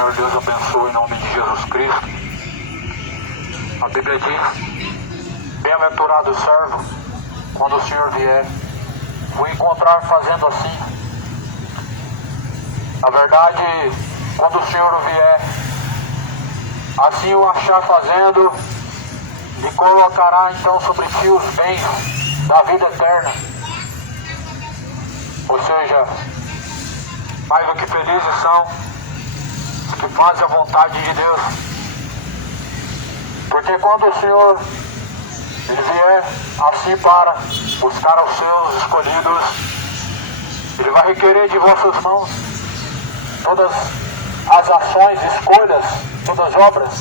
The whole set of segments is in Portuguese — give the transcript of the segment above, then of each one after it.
Senhor Deus abençoe em nome de Jesus Cristo. A Bíblia diz: bem-aventurado o servo, quando o Senhor vier, o encontrar fazendo assim. Na verdade, quando o Senhor vier, assim o achar fazendo, e colocará então sobre ti os bens da vida eterna. Ou seja, mais do que felizes são os que fazem a vontade de Deus. Porque quando o Senhor ele vier assim para buscar os seus escolhidos, Ele vai requerer de vossas mãos todas as ações, escolhas, todas as obras.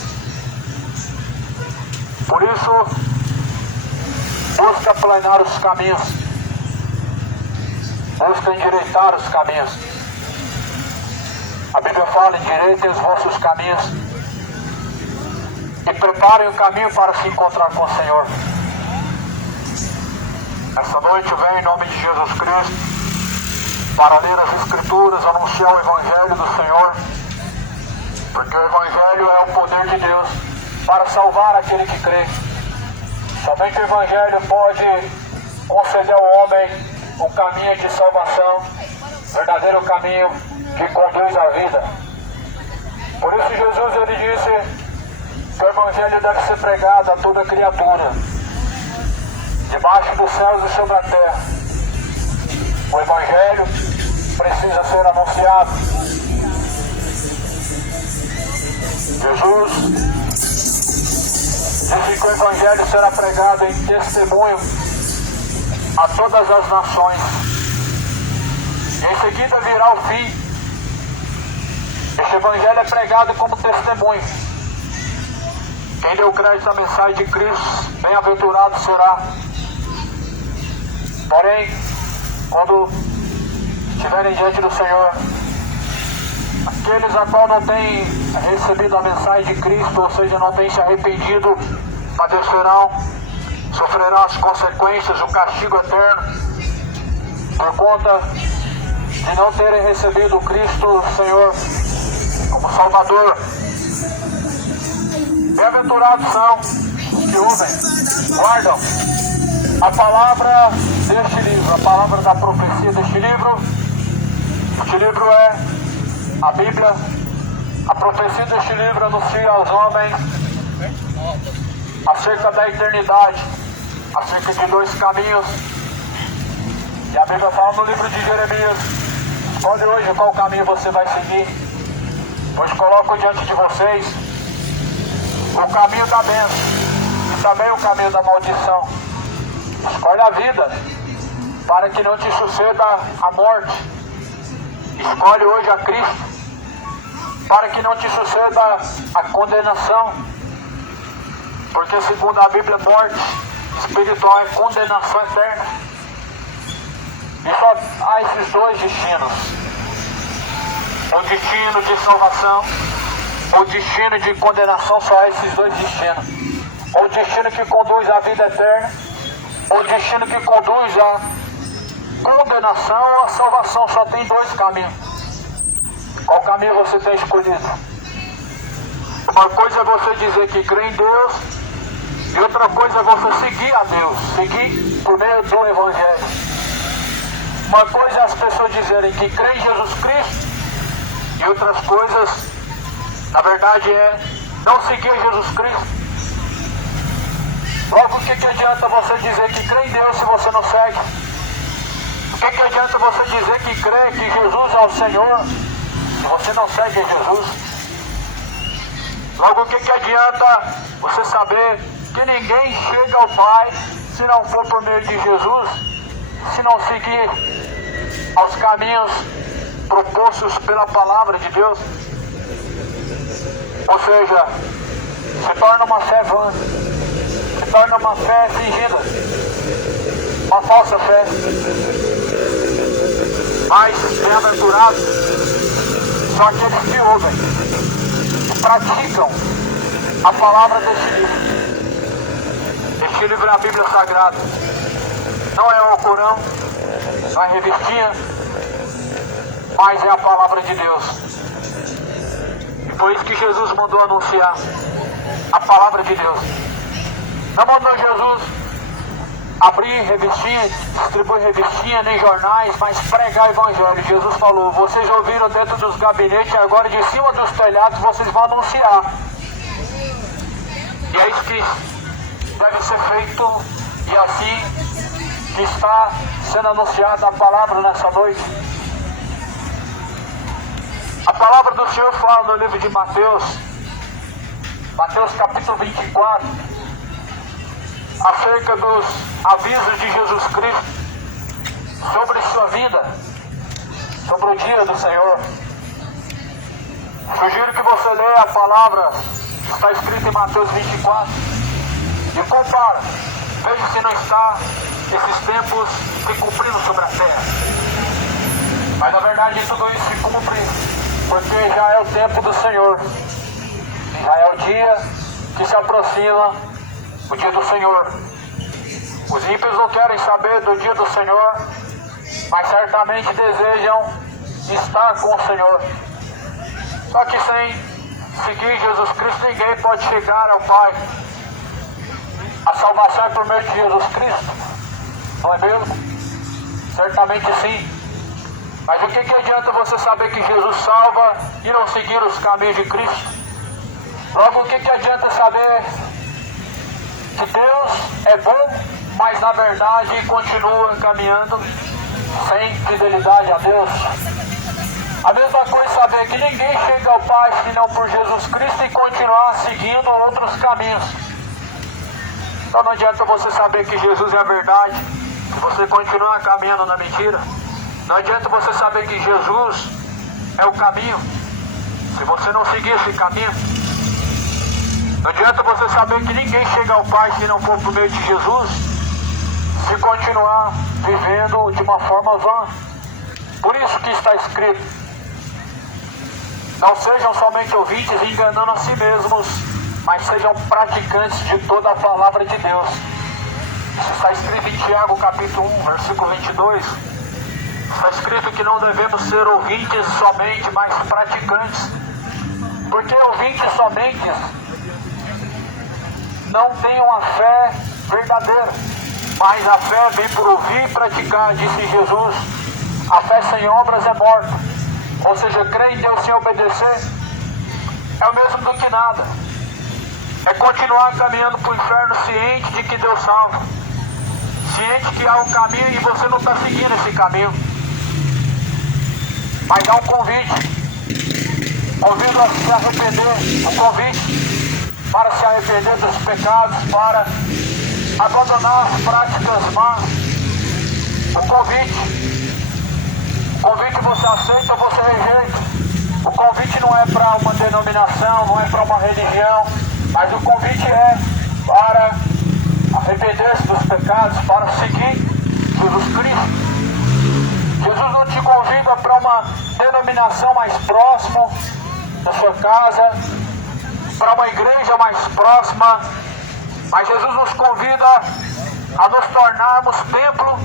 Por isso, busca aplanar os caminhos, busca endireitar os caminhos. A Bíblia fala: endireitem os vossos caminhos e preparem o caminho para se encontrar com o Senhor. Essa noite vem em nome de Jesus Cristo para ler as Escrituras, anunciar o Evangelho do Senhor, porque o Evangelho é o poder de Deus para salvar aquele que crê. Somente o Evangelho pode conceder ao homem um caminho de salvação, verdadeiro caminho que conduz à vida. Por isso Jesus ele disse que o Evangelho deve ser pregado a toda criatura, debaixo dos céus e sobre a terra. O Evangelho precisa ser anunciado. Jesus disse que o Evangelho será pregado em testemunho a todas as nações. Em seguida virá o fim. Este Evangelho é pregado como testemunho. Quem deu crédito à mensagem de Cristo, bem-aventurado será. Porém, quando estiverem diante do Senhor, aqueles a qual não têm recebido a mensagem de Cristo, ou seja, não têm se arrependido, padecerão, sofrerão as consequências, o castigo eterno, por conta de não terem recebido Cristo, Senhor, como Salvador. Bem-aventurados são os que ouvem, guardam a palavra deste livro, a palavra da profecia deste livro. Este livro é a Bíblia. A profecia deste livro anuncia aos homens acerca da eternidade, acerca de dois caminhos. E a Bíblia fala no livro de Jeremias: escolhe hoje qual caminho você vai seguir, pois coloco diante de vocês o caminho da bênção e também o caminho da maldição. Escolhe a vida, para que não te suceda a morte. Escolhe hoje a Cristo, para que não te suceda a condenação. Porque segundo a Bíblia, morte espiritual é condenação eterna. E só há esses dois destinos: o destino de salvação, o destino de condenação. Só há esses dois destinos: o destino que conduz à vida eterna, o destino que conduz à condenação ou à salvação. Só tem dois caminhos. Qual caminho você tem escolhido? Uma coisa é você dizer que crê em Deus, e outra coisa é você seguir a Deus, seguir por meio do Evangelho. Uma coisa é as pessoas dizerem que crê em Jesus Cristo, e outras coisas, na verdade, é não seguir Jesus Cristo. Logo, o que adianta você dizer que crê em Deus se você não segue? O que adianta você dizer que crê que Jesus é o Senhor se você não segue Jesus? Logo, o que adianta você saber que ninguém chega ao Pai se não for por meio de Jesus, se não seguir aos caminhos propostos pela palavra de Deus? Ou seja, se torna uma fé vã, se torna uma fé fingida, uma falsa fé. Mas bem-aventurados são aqueles que ouvem e praticam a palavra deste livro. Este livro é a Bíblia Sagrada. Não é o Alcorão, não é revistinha, mas é a palavra de Deus. Foi isso que Jesus mandou anunciar, a palavra de Deus. Não mandou Jesus abrir revistinha, distribuir revistinha, nem jornais, mas pregar o evangelho. Jesus falou: vocês ouviram dentro dos gabinetes, agora de cima dos telhados vocês vão anunciar. E é isso que deve ser feito, e assim que está sendo anunciada a palavra nessa noite. A palavra do Senhor fala no livro de Mateus, Mateus capítulo 24, acerca dos avisos de Jesus Cristo sobre sua vida, sobre o dia do Senhor. Sugiro que você leia a palavra que está escrita em Mateus 24 e compara, veja se não está esses tempos se cumprindo sobre a terra. Mas na verdade tudo isso se cumpre porque já é o tempo do Senhor, já é o dia que se aproxima, o dia do Senhor. Os ímpios não querem saber do dia do Senhor, mas certamente desejam estar com o Senhor. Só que sem seguir Jesus Cristo, ninguém pode chegar ao Pai. A salvação é por meio de Jesus Cristo, não é mesmo? Certamente sim. Mas o que adianta você saber que Jesus salva e não seguir os caminhos de Cristo? Logo, o que adianta saber que Deus é bom, mas na verdade continua caminhando sem fidelidade a Deus? A mesma coisa saber que ninguém chega ao Pai senão por Jesus Cristo e continuar seguindo outros caminhos. Então não adianta você saber que Jesus é a verdade se você continuar caminhando na mentira. Não adianta você saber que Jesus é o caminho se você não seguir esse caminho. Não adianta você saber que ninguém chega ao Pai se não for por meio de Jesus, se continuar vivendo de uma forma vã. Por isso que está escrito: não sejam somente ouvintes enganando a si mesmos, mas sejam praticantes de toda a palavra de Deus. Isso está escrito em Tiago capítulo 1, versículo 22. Está escrito que não devemos ser ouvintes somente, mas praticantes. Porque ouvintes somente não têm uma fé verdadeira, mas a fé vem por ouvir e praticar, disse Jesus. A fé sem obras é morta. Ou seja, crer em Deus sem obedecer é o mesmo do que nada. É continuar caminhando para o inferno ciente de que Deus salva, ciente que há um caminho e você não está seguindo esse caminho. Mas há um convite, convido a se arrepender, um convite para se arrepender dos pecados, para abandonar as práticas más. O convite você aceita ou você rejeita. O convite não é para uma denominação, não é para uma religião, mas o convite é para arrepender-se dos pecados, para seguir Jesus Cristo. Jesus não te convida para uma denominação mais próxima da sua casa, para uma igreja mais próxima, mas Jesus nos convida a nos tornarmos templo,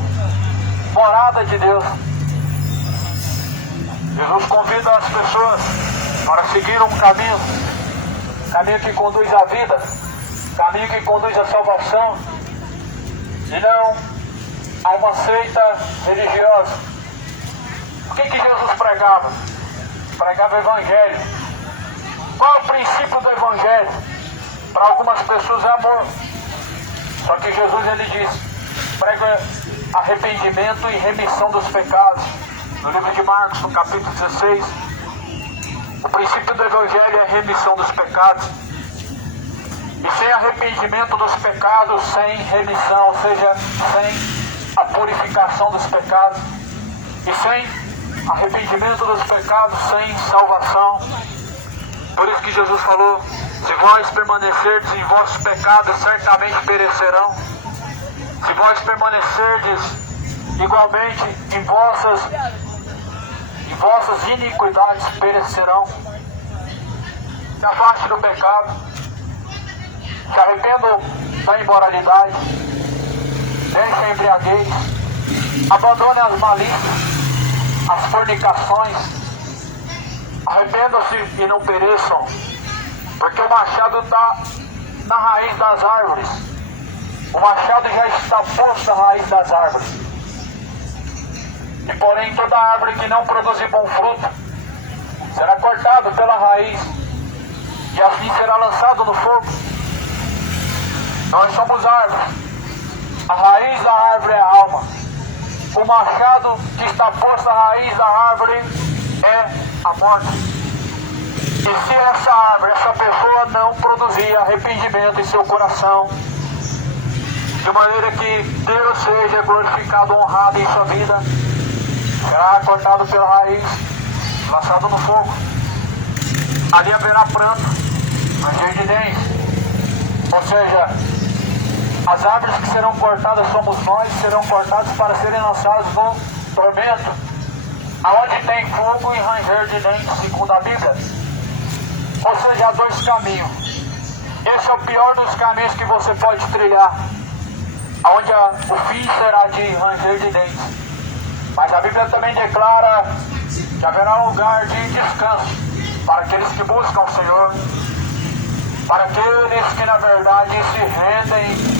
morada de Deus. Jesus convida as pessoas para seguir um caminho que conduz à vida, caminho que conduz à salvação, e não a uma seita religiosa. O que Jesus pregava? Pregava o Evangelho. Qual é o princípio do Evangelho? Para algumas pessoas é amor. Só que Jesus, ele diz, prega arrependimento e remissão dos pecados. No livro de Marcos, no capítulo 16, o princípio do Evangelho é a remissão dos pecados. E sem arrependimento dos pecados, sem remissão, ou seja, sem a purificação dos pecados, e sem arrependimento dos pecados, sem salvação. Por isso que Jesus falou: se vós permanecerdes em vossos pecados, certamente perecerão. Se vós permanecerdes igualmente em vossas iniquidades, perecerão. Se afaste do pecado, se arrependam da imoralidade, deixem a embriaguez, abandone as malícias, as fornicações, Arrependam-se e não pereçam, porque o machado está na raiz das árvores. O machado já está posto na raiz das árvores. E porém toda árvore que não produzir bom fruto será cortado pela raiz, e assim será lançado no fogo. Nós somos árvores. A raiz da árvore é a alma. O machado que está posto na raiz da árvore é a morte. E se essa árvore, essa pessoa não produzir arrependimento em seu coração, de maneira que Deus seja glorificado, honrado em sua vida, será cortado pela raiz, lançado no fogo. Ali haverá pranto, ranger de dentes. Ou seja, as árvores que serão cortadas somos nós, serão cortadas para serem lançadas no tormento, aonde tem fogo e ranger de dentes, segundo a Bíblia. Ou seja, há dois caminhos. Esse é o pior dos caminhos que você pode trilhar, onde o fim será de ranger de dentes. Mas a Bíblia também declara que haverá um lugar de descanso para aqueles que buscam o Senhor, para aqueles que na verdade se rendem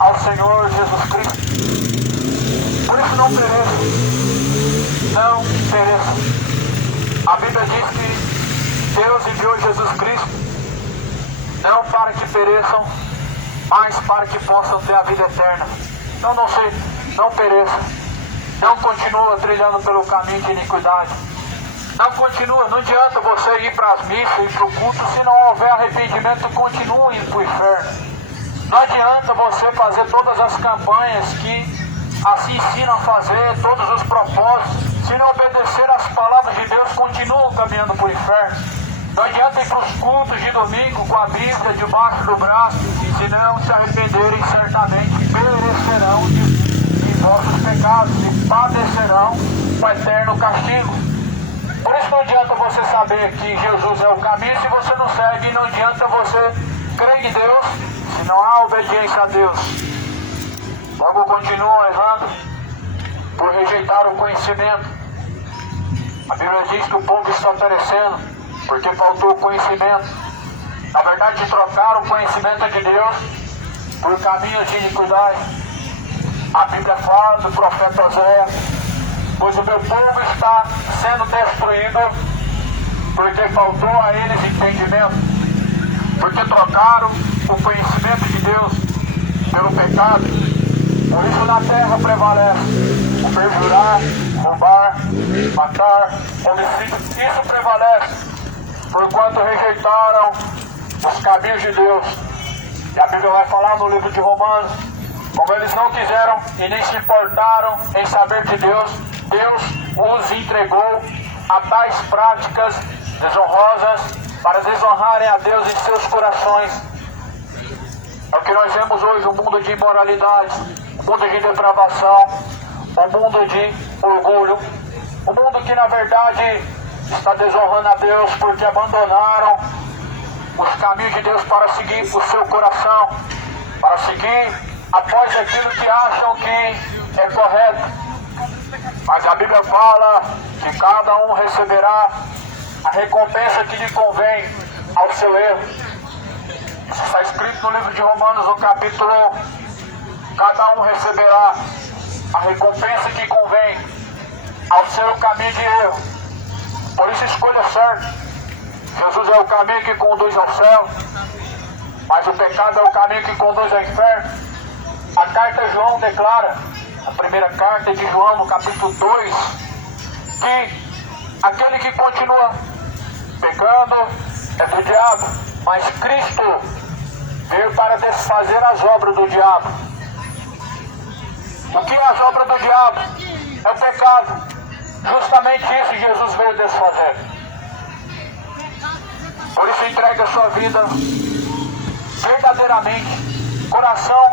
ao Senhor Jesus Cristo. Por isso não pereçam, não pereçam. A Bíblia diz que Deus enviou Jesus Cristo não para que pereçam, mas para que possam ter a vida eterna. Então não pereça. Não continua trilhando pelo caminho de iniquidade. Não adianta você ir para as missas e para o culto se não houver arrependimento, continue indo para o inferno. Não adianta você fazer todas as campanhas que assim ensinam a fazer, todos os propósitos, se não obedecer às palavras de Deus, continuam caminhando para o inferno. Não adianta ir para os cultos de domingo com a Bíblia debaixo do braço, se não se arrependerem, certamente perecerão de vossos pecados e padecerão o eterno castigo. Por isso não adianta você saber que Jesus é o caminho se você não segue, e não adianta você crer em Deus se não há obediência a Deus. Logo continuam errando por rejeitar o conhecimento. A Bíblia diz que o povo está perecendo porque faltou o conhecimento. Na verdade, trocaram o conhecimento de Deus por caminhos de iniquidade. A Bíblia fala do profeta Oséias: pois o meu povo está sendo destruído porque faltou a eles entendimento, porque trocaram o conhecimento de Deus pelo pecado. Por isso na terra prevalece o perjurar, roubar, matar, homicídio. Isso prevalece, porquanto rejeitaram os caminhos de Deus. E a Bíblia vai falar no livro de Romanos, como eles não quiseram e nem se importaram em saber de Deus, Deus os entregou a tais práticas desonrosas para desonrarem a Deus em seus corações. É o que nós vemos hoje, um mundo de imoralidade, um mundo de depravação, um mundo de orgulho, um mundo que na verdade está desonrando a Deus porque abandonaram os caminhos de Deus para seguir o seu coração, para seguir após aquilo que acham que é correto. Mas a Bíblia fala que cada um receberá a recompensa que lhe convém ao seu erro. Isso está escrito no livro de Romanos, no capítulo 1. Cada um receberá a recompensa que convém ao seu caminho de erro. Por isso escolha certo. Jesus é o caminho que conduz ao céu, mas o pecado é o caminho que conduz ao inferno. A carta de João declara, a primeira carta de João, no capítulo 2, que aquele que continua pecando é do diabo, mas Cristo veio para desfazer as obras do diabo. O que é as obras do diabo? É o pecado. Justamente isso Jesus veio desfazer. Por isso entregue a sua vida verdadeiramente. Coração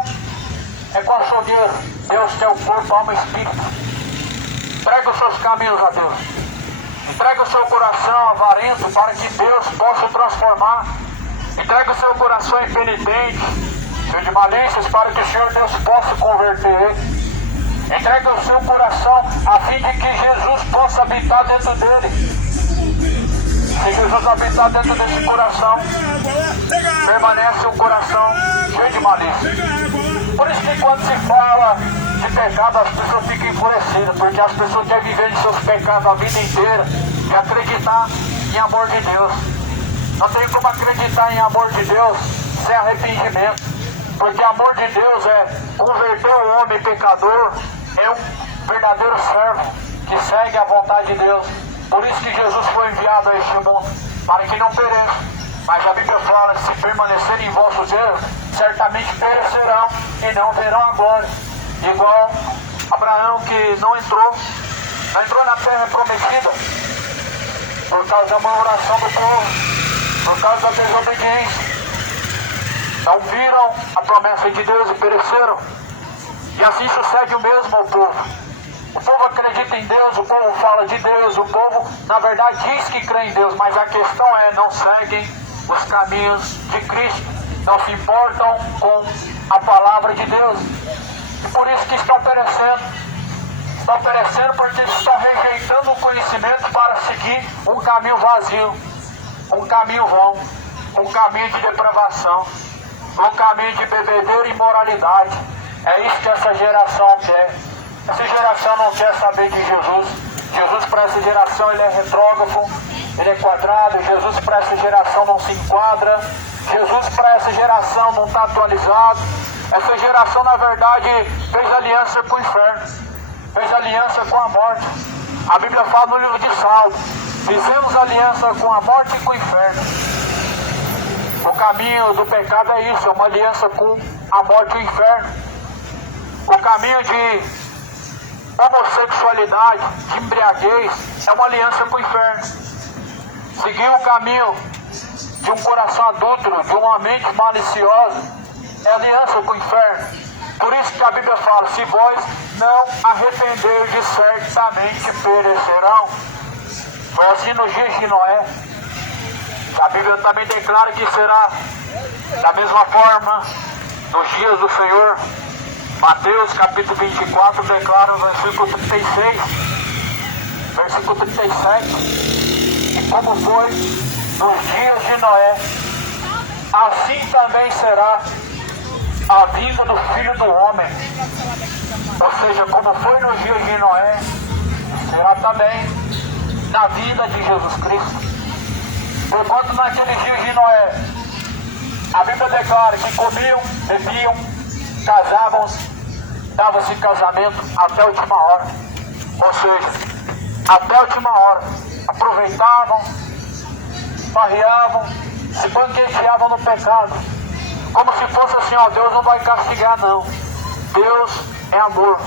é com a fogueira. Deus quer o corpo, alma e espírito. Entregue os seus caminhos a Deus. Entregue o seu coração avarento para que Deus possa transformar. Entregue o seu coração impenitente, cheio de malícias, para que o Senhor Deus possa converter ele. Entregue o seu coração a fim de que Jesus possa habitar dentro dele. Se Jesus habitar dentro desse coração, permanece um coração cheio de malícia. Por isso que quando se fala de pecado, as pessoas ficam enfurecidas, porque as pessoas querem viver de seus pecados a vida inteira e acreditar em amor de Deus. Não tem como acreditar em amor de Deus sem arrependimento, porque amor de Deus é converter o homem pecador em um verdadeiro servo que segue a vontade de Deus. Por isso que Jesus foi enviado a este mundo, para que não pereça. Mas a Bíblia fala que se permanecerem em vossos erros, certamente perecerão e não verão a glória. Igual Abraão, que não entrou na terra prometida por causa da murmuração do povo, por causa da desobediência. Não viram a promessa de Deus e pereceram. E assim sucede o mesmo ao povo. O povo acredita em Deus, o povo fala de Deus, o povo na verdade diz que crê em Deus, mas a questão é, não seguem os caminhos de Cristo, não se importam com a palavra de Deus. E por isso que está perecendo porque está rejeitando o conhecimento para seguir um caminho vazio, um caminho vão, um caminho de depravação, um caminho de bebedeira e imoralidade. É isso que essa geração quer. Essa geração não quer saber de Jesus. Jesus para essa geração ele é retrógrafo, ele é quadrado. Jesus para essa geração não se enquadra. Jesus para essa geração não está atualizado. Essa geração na verdade fez aliança com o inferno, fez aliança com a morte. A Bíblia fala no livro de Salmo: fizemos aliança com a morte e com o inferno. O caminho do pecado é isso, é uma aliança com a morte e o inferno. O caminho de homossexualidade, de embriaguez, é uma aliança com o inferno. Seguir o caminho de um coração adúltero, de uma mente maliciosa, é aliança com o inferno. Por isso que a Bíblia fala: se vós não arrependerdes, certamente perecerão. Foi assim nos dias de Noé. A Bíblia também declara que será da mesma forma nos dias do Senhor. Mateus capítulo 24 declara no versículo 36, versículo 37, e como foi nos dias de Noé, assim também será a vinda do Filho do Homem. Ou seja, como foi nos dias de Noé, será também na vida de Jesus Cristo. Enquanto naqueles dias de Noé, a Bíblia declara que comiam, bebiam, casavam, dava-se casamento até a última hora. Ou seja, até a última hora. Aproveitavam, farreavam, se banqueteavam no pecado. Como se fosse assim: ó, Deus não vai castigar não. Deus é amor.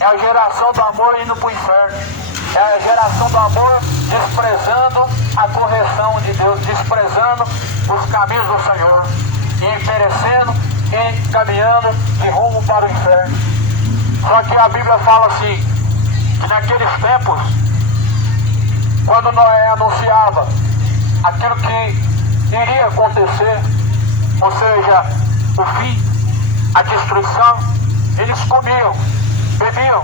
É a geração do amor indo para o inferno. É a geração do amor desprezando a correção de Deus, desprezando os caminhos do Senhor, e perecendo, e caminhando de rumo para o inferno. Só que a Bíblia fala assim, que naqueles tempos, quando Noé anunciava aquilo que iria acontecer, ou seja, o fim, a destruição, eles comiam, bebiam.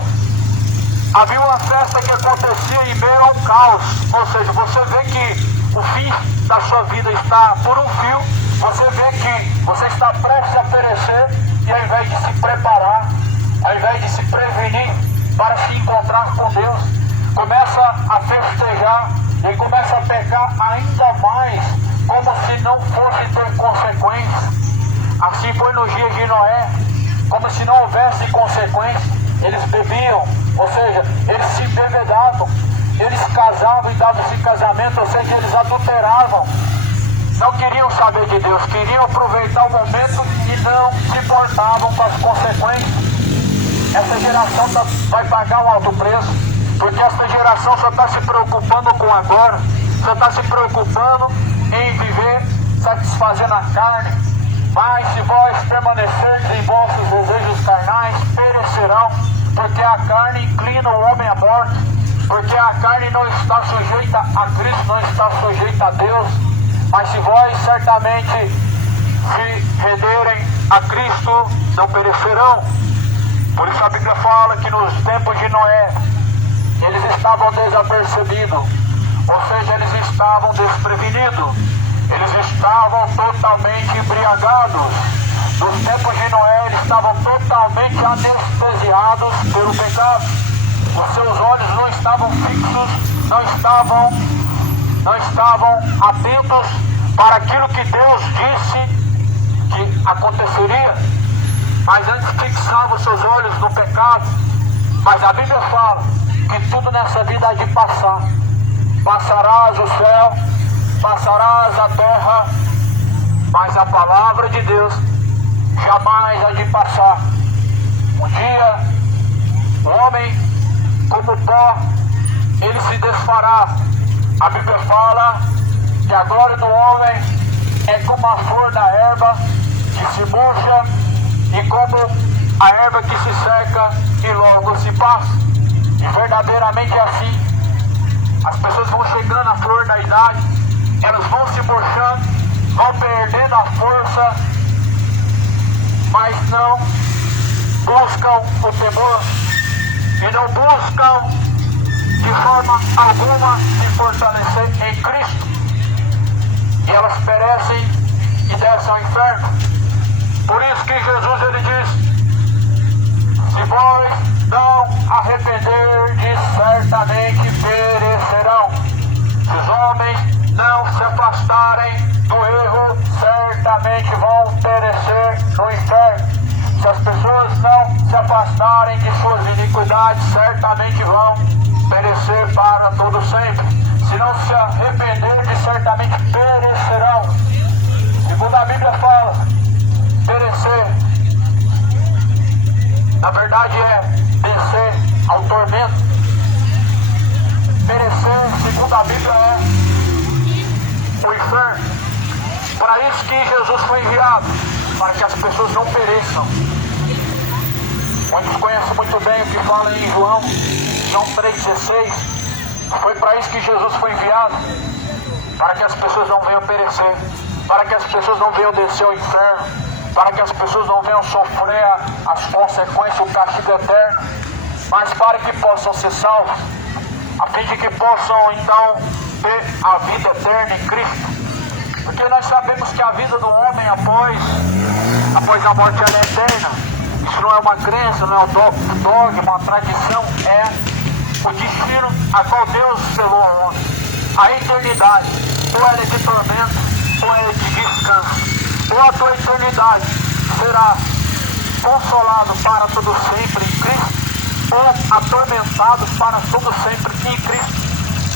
Havia uma festa que acontecia em meio ao caos. Ou seja, você vê que o fim da sua vida está por um fio. Você vê que você está prestes a perecer, e ao invés de se preparar, ao invés de se prevenir para se encontrar com Deus, começa a festejar e começa a pecar ainda mais, como se não fosse ter consequências. Assim foi nos dias de Noé, como se não houvesse consequências. Eles bebiam, ou seja, eles se embebedavam, eles casavam e davam-se casamento, ou seja, eles adulteravam. Não queriam saber de Deus, queriam aproveitar o momento e não se importavam com as consequências. Essa geração vai pagar um alto preço, porque essa geração só está se preocupando com agora, só está se preocupando em viver satisfazendo a carne. Mas se vós permanecerdes em vossos desejos carnais, perecerão, porque a carne inclina o homem à morte, porque a carne não está sujeita a Cristo, não está sujeita a Deus. Mas se vós certamente se renderem a Cristo, não perecerão. Por isso a Bíblia fala que nos tempos de Noé, eles estavam desapercebidos. Ou seja, eles estavam desprevenidos, eles estavam totalmente embriagados. Nos tempos de Noé, eles estavam totalmente anestesiados pelo pecado. Os seus olhos não estavam fixos, não estavam atentos para aquilo que Deus disse que aconteceria, mas antes fixavam seus olhos no pecado. Mas a Bíblia fala que tudo nessa vida há de passar. Passarás o céu, passarás a terra, mas a palavra de Deus jamais há de passar. Um dia, o homem, como pó, ele se desfará. A Bíblia fala que a glória do homem é como a flor da erva que se murcha e como a erva que se seca e logo se passa. E verdadeiramente é assim. As pessoas vão chegando à flor da idade, elas vão se murchando, vão perdendo a força, mas não buscam o temor e não buscam de forma alguma se fortalecer em Cristo. E elas perecem e descem ao inferno. Por isso que Jesus ele diz: se vós não arrependerdes, certamente perecerão. Se os homens não se afastarem do erro, certamente vão perecer no inferno. Se as pessoas não se afastarem de suas iniquidades, certamente vão perecer para todo sempre. Se não se arrependerem, certamente perecerão. Segundo a Bíblia fala, perecer, na verdade é descer ao tormento. Perecer, segundo a Bíblia, é o inferno. Para isso que Jesus foi enviado, para que as pessoas não pereçam. Muitos conhecem muito bem o que fala em João 3,16. Foi para isso que Jesus foi enviado, para que as pessoas não venham perecer, para que as pessoas não venham descer ao inferno, para que as pessoas não venham sofrer as consequências, o castigo eterno, mas para que possam ser salvos, a fim de que possam então ter a vida eterna em Cristo. Porque nós sabemos que a vida do homem após a morte ela é eterna. Isso não é uma crença, não é um dogma, uma tradição, é o destino a qual Deus selou ao homem. A eternidade, ou ela é de tormento, ou ela é de descanso. Ou a tua eternidade será consolado para todo sempre em Cristo, ou atormentado para todo sempre em Cristo.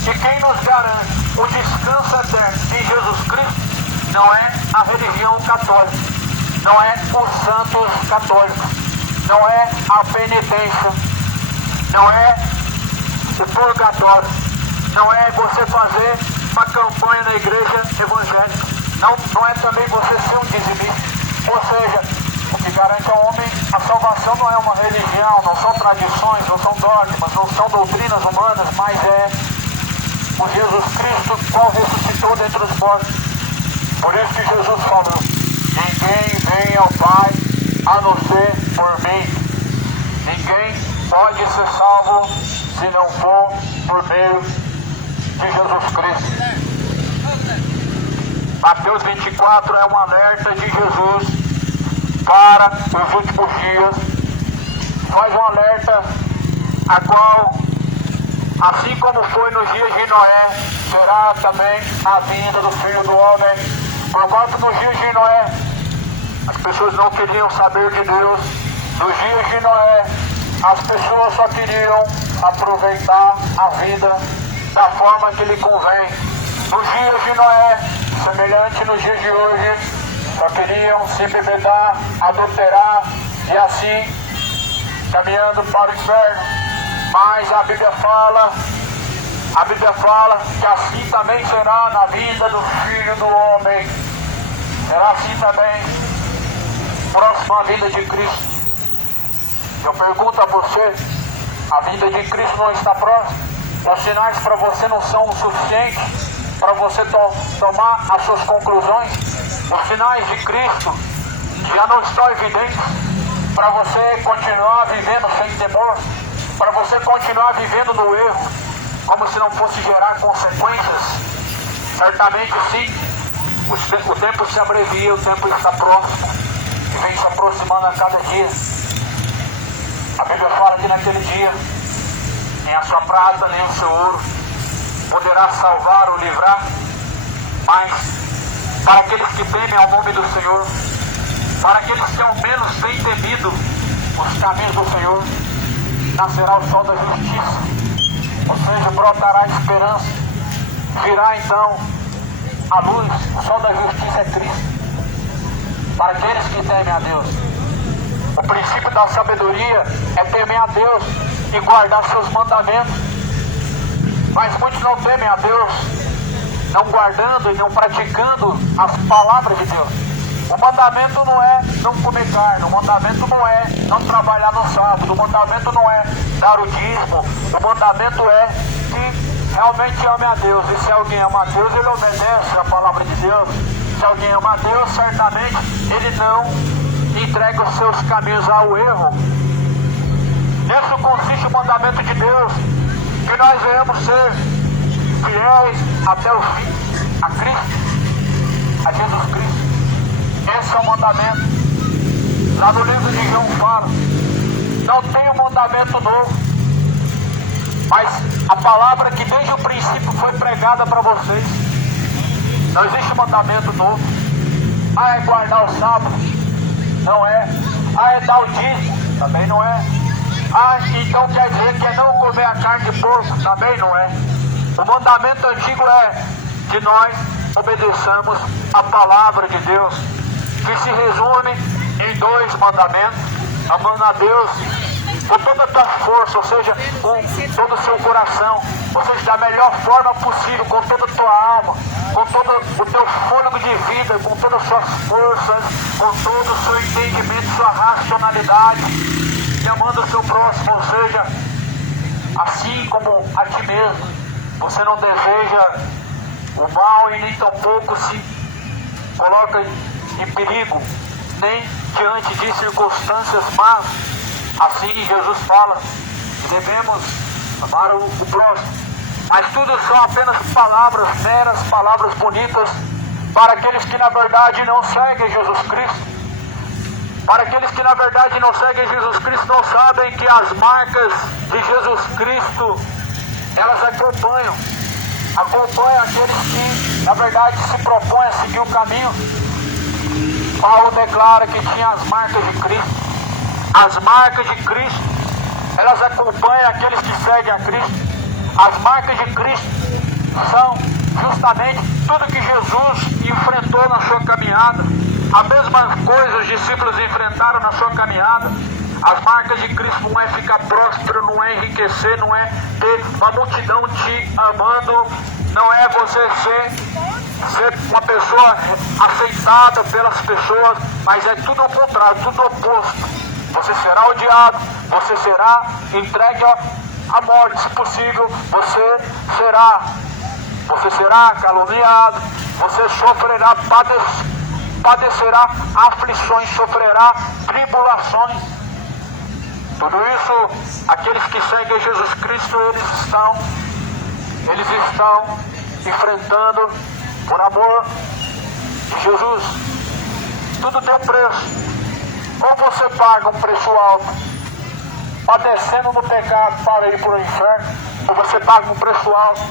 E quem nos garante o descanso eterno em Jesus Cristo não é a religião católica, não é os santos católicos, não é a penitência, não é o purgatório, não é você fazer uma campanha na igreja evangélica, não é também você ser um dizimista. Ou seja, o que garante ao homem a salvação não é uma religião, não são tradições, não são dogmas, não são doutrinas humanas, mas é o Jesus Cristo, qual ressuscitou dentre os mortos. Por isso que Jesus falou: ninguém vem ao Pai a não ser por mim. Ninguém pode ser salvo se não for por meio de Jesus Cristo. Mateus 24 é um alerta de Jesus para os últimos dias. Faz um alerta a qual, assim como foi nos dias de Noé, será também a vinda do Filho do Homem. Porquanto nos dias de Noé, as pessoas não queriam saber de Deus. Nos dias de Noé, as pessoas só queriam aproveitar a vida da forma que lhe convém. Nos dias de Noé, semelhante nos dias de hoje, só queriam se embebedar, adulterar e assim caminhando para o inferno. Mas a Bíblia fala que assim também será na vida do Filho do Homem. Será assim também próximo à vinda de Cristo. Eu pergunto a você, a vinda de Cristo não está próxima? Os sinais para você não são o suficiente para você tomar as suas conclusões? Os sinais de Cristo já não estão evidentes para você continuar vivendo sem temor, para você continuar vivendo no erro, como se não fosse gerar consequências. Certamente sim, o tempo se abrevia, o tempo está próximo e vem se aproximando a cada dia. A Bíblia fala que naquele dia nem a sua prata, nem o seu ouro poderá salvar ou livrar, mas para aqueles que temem ao nome do Senhor, para aqueles que ao menos têm temido os caminhos do Senhor, nascerá o sol da justiça, ou seja, brotará a esperança, virá então a luz. O sol da justiça é Cristo, para aqueles que temem a Deus. O princípio da sabedoria é temer a Deus e guardar seus mandamentos, mas muitos não temem a Deus, não guardando e não praticando as palavras de Deus. O mandamento não é não comer carne, o mandamento não é não trabalhar no sábado, o mandamento não é dar o dízimo, o mandamento é que realmente ame a Deus. E se alguém ama a Deus, ele obedece a palavra de Deus. Se alguém ama a Deus, certamente ele não entrega os seus caminhos ao erro. Nisso consiste o mandamento de Deus, que nós venhamos ser fiéis até o fim a Cristo, a Jesus Cristo. Esse é o mandamento. Lá no livro de João fala, não tem um mandamento novo, mas a palavra que desde o princípio foi pregada para vocês. Não existe mandamento novo. É guardar o sábado? Não é. É dar o dízimo? Também não é. Então quer dizer que é não comer a carne de porco? Também não é. O mandamento antigo é que nós obedeçamos a palavra de Deus, que se resume em 2 mandamentos: amando a Deus com toda a tua força, ou seja, com todo o seu coração, ou seja, da melhor forma possível, com toda a tua alma, com todo o teu fôlego de vida, com todas as suas forças, com todo o seu entendimento, sua racionalidade, e amando o seu próximo, ou seja, assim como a ti mesmo. Você não deseja o mal e nem tampouco se coloca em perigo, nem diante de circunstâncias más. Assim Jesus fala que devemos amar o próximo. Mas tudo são apenas palavras, meras palavras bonitas para aqueles que na verdade não seguem Jesus Cristo. Para aqueles que na verdade não seguem Jesus Cristo, não sabem que as marcas de Jesus Cristo, elas acompanham aqueles que na verdade se propõem a seguir o caminho. Paulo declara que tinha as marcas de Cristo. As marcas de Cristo, elas acompanham aqueles que seguem a Cristo. As marcas de Cristo são justamente tudo que Jesus enfrentou na sua caminhada. A mesma coisa os discípulos enfrentaram na sua caminhada. As marcas de Cristo não é ficar próspero, não é enriquecer, não é ter uma multidão te amando, não é você ser uma pessoa aceitada pelas pessoas, mas é tudo ao contrário, tudo oposto. Você será odiado, você será entregue à morte, se possível, você será caluniado, você sofrerá, padecerá aflições, sofrerá tribulações. Tudo isso, aqueles que seguem Jesus Cristo, eles estão enfrentando por amor de Jesus. Tudo tem um preço. Ou você paga um preço alto, padecendo no pecado para ir para o inferno, ou você paga um preço alto,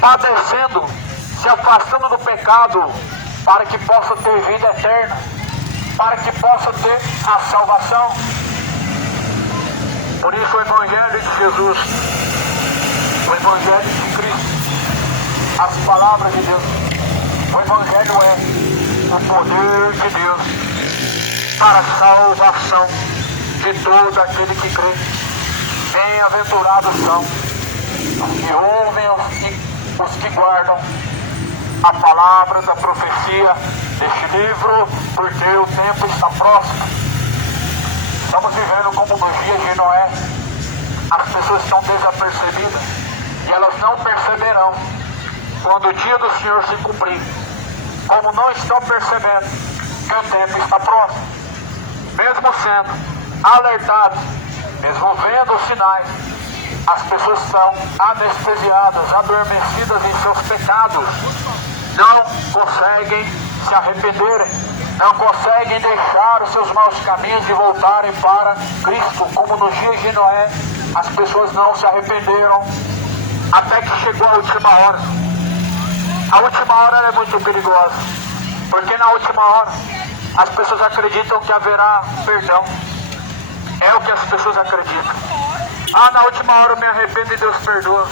padecendo, se afastando do pecado, para que possa ter vida eterna, para que possa ter a salvação. Por isso o Evangelho de Jesus, o Evangelho de Cristo, as palavras de Deus, o Evangelho é o poder de Deus para a salvação de todo aquele que crê. Bem-aventurados são os que ouvem, os que guardam a palavra da profecia deste livro, porque o tempo está próximo. Estamos vivendo como nos dias de Noé. As pessoas estão desapercebidas e elas não perceberão quando o dia do Senhor se cumprir, como não estão percebendo que o tempo está próximo. Mesmo sendo alertados, mesmo vendo os sinais, as pessoas são anestesiadas, adormecidas em seus pecados, não conseguem se arrependerem, não conseguem deixar os seus maus caminhos e voltarem para Cristo, como nos dias de Noé, as pessoas não se arrependeram, até que chegou a última hora. A última hora é muito perigosa, porque na última hora as pessoas acreditam que haverá perdão. É o que as pessoas acreditam. Na última hora eu me arrependo e Deus perdoa.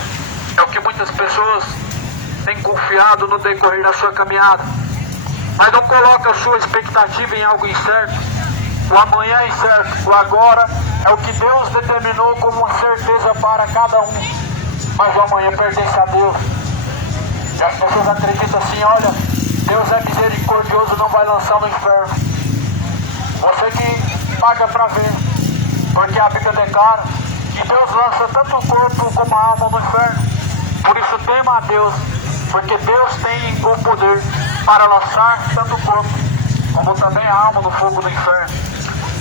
É o que muitas pessoas têm confiado no decorrer da sua caminhada. Mas não coloca a sua expectativa em algo incerto. O amanhã é incerto. O agora é o que Deus determinou como uma certeza para cada um. Mas o amanhã pertence a Deus. E as pessoas acreditam assim, olha, Deus é misericordioso, não vai lançar no inferno. Você que paga para ver. Porque a Bíblia declara que Deus lança tanto o corpo como a alma no inferno. Por isso tema a Deus, porque Deus tem o poder para lançar tanto o corpo como também a alma no fogo do inferno.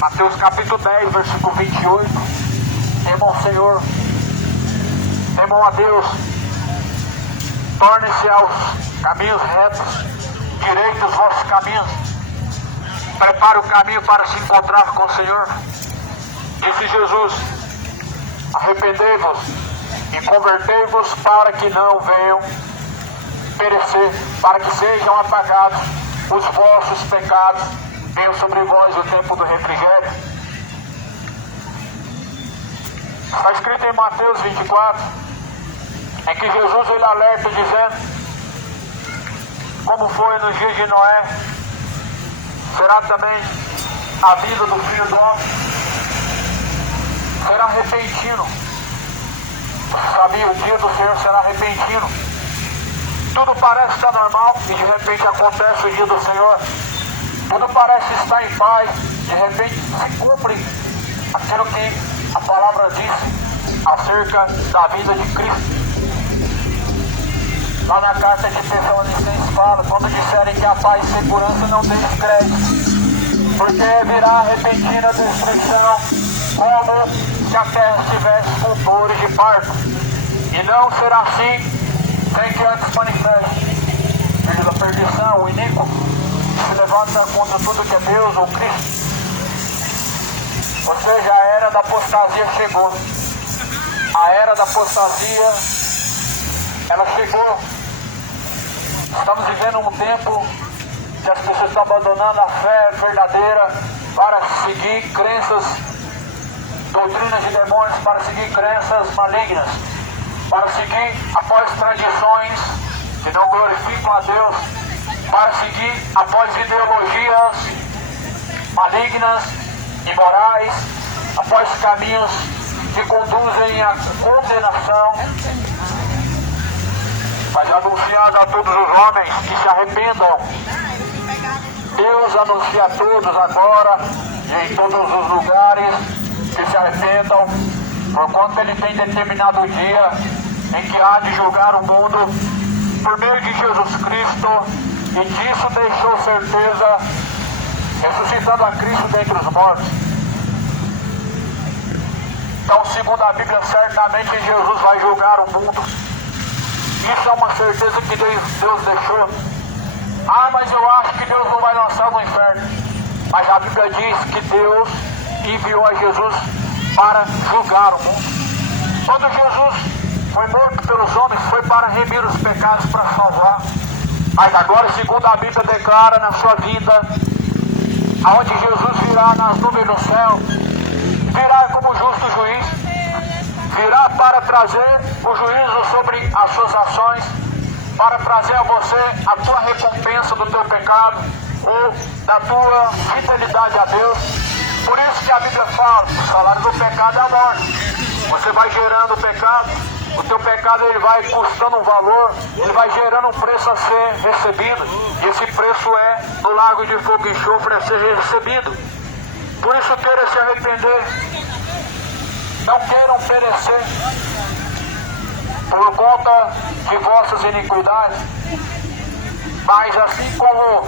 Mateus capítulo 10, versículo 28. Temam o Senhor, temam a Deus, tornem-se aos caminhos retos, direitos os vossos caminhos, prepare o caminho para se encontrar com o Senhor. Disse Jesus, arrependei-vos e convertei-vos para que não venham perecer, para que sejam apagados os vossos pecados, venham sobre vós o tempo do refrigério. Está escrito em Mateus 24, em que Jesus ele alerta dizendo, como foi nos dias de Noé, será também a vida do Filho do Homem. Será repentino. Sabia, o dia do Senhor será repentino. Tudo parece estar normal e de repente acontece o dia do Senhor. Tudo parece estar em paz, de repente se cumpre aquilo que a palavra diz acerca da vida de Cristo. Lá na carta de Tessalonicenses fala, quando disserem que a paz e segurança não tem crédito, porque virá a repentina destruição, como se a terra estivesse com dores de parto. E não será assim, sem que antes manifeste. Filho da perdição, o iníquo, se levanta contra tudo que é Deus ou Cristo. Ou seja, a era da apostasia chegou. A era da apostasia, ela chegou. Estamos vivendo um tempo que as pessoas estão abandonando a fé verdadeira para seguir crenças, doutrinas de demônios, para seguir crenças malignas, para seguir após tradições que não glorificam a Deus, para seguir após ideologias malignas, imorais, após caminhos que conduzem à condenação. Mas anunciando a todos os homens que se arrependam. Deus anuncia a todos agora e em todos os lugares que se arrependam, porquanto Ele tem determinado o dia em que há de julgar o mundo por meio de Jesus Cristo, e disso deixou certeza, ressuscitando a Cristo dentre os mortos. Então, segundo a Bíblia, certamente Jesus vai julgar o mundo. Isso é uma certeza que Deus deixou. Mas eu acho que Deus não vai lançar no inferno. Mas a Bíblia diz que Deus enviou a Jesus para julgar o mundo. Quando Jesus foi morto pelos homens, foi para remir os pecados, para salvar. Mas agora, segundo a Bíblia declara na sua vinda, aonde Jesus virá nas nuvens do céu, virá como justo juiz, virá para trazer o juízo sobre as suas ações, para trazer a você a tua recompensa do teu pecado ou da tua fidelidade a Deus. Por isso que a Bíblia fala, o salário do pecado é a morte. Você vai gerando o pecado, o teu pecado ele vai custando um valor, ele vai gerando um preço a ser recebido, e esse preço é no lago de fogo e enxofre a ser recebido. Por isso queira se arrepender, não queiram perecer por conta de vossas iniquidades, mas assim como